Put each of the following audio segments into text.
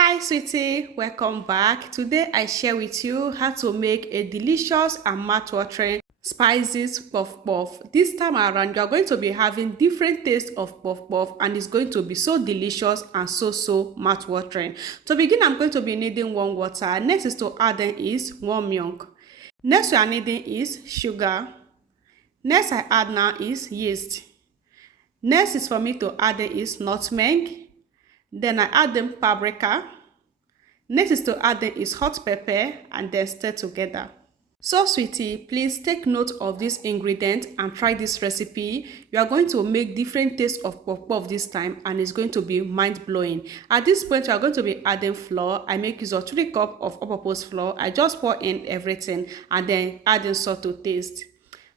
Hi sweetie, welcome back. Today I share with you how to make a delicious and mouth-watering spices puff puff. This time around you are going to be having different tastes of puff puff and it's going to be so delicious and so mouth-watering. To begin, I'm going to be needing warm water. Next is to add in is warm milk. Next we are needing is sugar. Next I add now is yeast. Next is for me to add in is nutmeg. Then I add them paprika. Next is to add them is hot pepper and then stir together. So sweetie, please take note of this ingredient and try this recipe. You are going to make different tastes of puff puff this time and it's going to be mind-blowing. At this point, you are going to be adding flour. I make use of 3 cups of all-purpose flour. I just pour in everything and then adding salt to taste.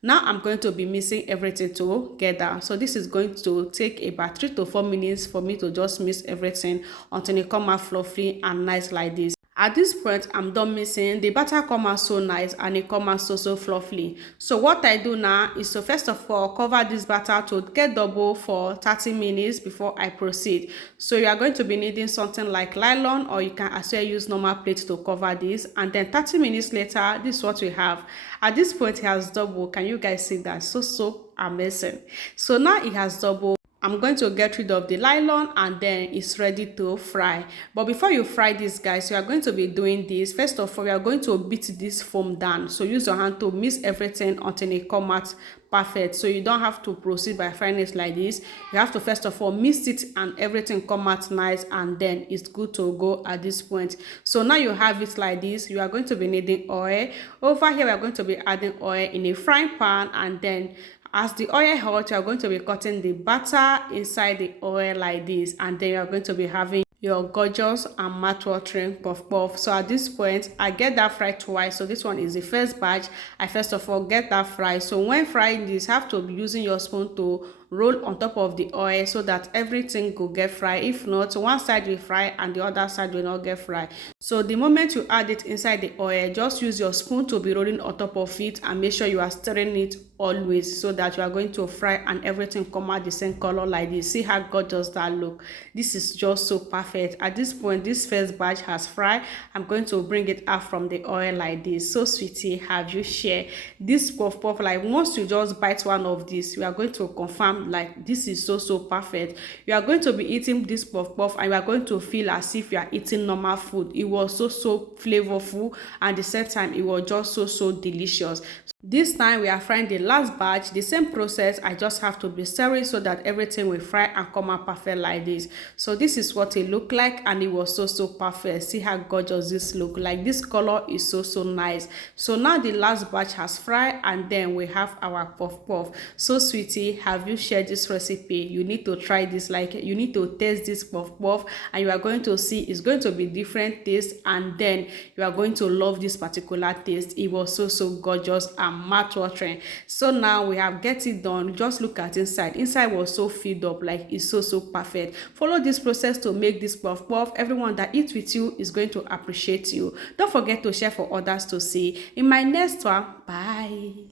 Now I'm going to be mixing everything together. So this is going to take about 3 to 4 minutes for me to just mix everything until it come out fluffy and nice like this. At this point, I'm done mixing. The batter come out so nice and it come out so fluffy. So what I do now is to first of all cover this batter to get double for 30 minutes before I proceed. So you are going to be needing something like nylon or you can as well use normal plate to cover this. And then 30 minutes later, this is what we have. At this point, it has double. Can you guys see that? So amazing. So now it has double. I'm going to get rid of the nylon and then it's ready to fry. But before you fry this, guys, you are going to be doing this. First of all, we are going to beat this foam down. So use your hand to mix everything until it come out perfect. So you don't have to proceed by frying it like this. You have to first of all mix it and everything come out nice and then it's good to go at this point. So now you have it like this. You are going to be needing oil. Over here, we are going to be adding oil in a frying pan and then as the oil hot, you are going to be cutting the batter inside the oil like this and then you are going to be having your gorgeous and mouth-watering puff puff. So at this point, I get that fried twice. So this one is the first batch. I first of all get that fried. So when frying this, have to be using your spoon to roll on top of the oil so that everything will get fried. If not, one side will fry and the other side will not get fried. So the moment you add it inside the oil, just use your spoon to be rolling on top of it and make sure you are stirring it always so that you are going to fry and everything come out the same color like this. See how gorgeous that look. This is just so perfect. At this point, this first batch has fried. I'm going to bring it out from the oil like this. So sweetie, have you shared this puff puff? Like once you just bite one of this, you are going to confirm like this is so perfect. You are going to be eating this puff puff and you are going to feel as if you are eating normal food. It was so flavorful and at the same time it was just so delicious. This time we are frying the last batch. The same process, I just have to be stirring so that everything will fry and come out perfect like this. So this is what it looked like and it was so perfect. See how gorgeous this look like. This color is so nice. So now the last batch has fried and then we have our puff puff. So sweetie, have you shared this recipe? You need to try this. Like you need to taste this puff puff and you are going to see it's going to be different taste and then you are going to love this particular taste. It was so gorgeous and mouth-watering. So now we have get it done. Just look at inside was so filled up, like it's so perfect. Follow this process to make this puff puff. Everyone that eats with you is going to appreciate you. Don't forget to share for others to see. In my next one, bye.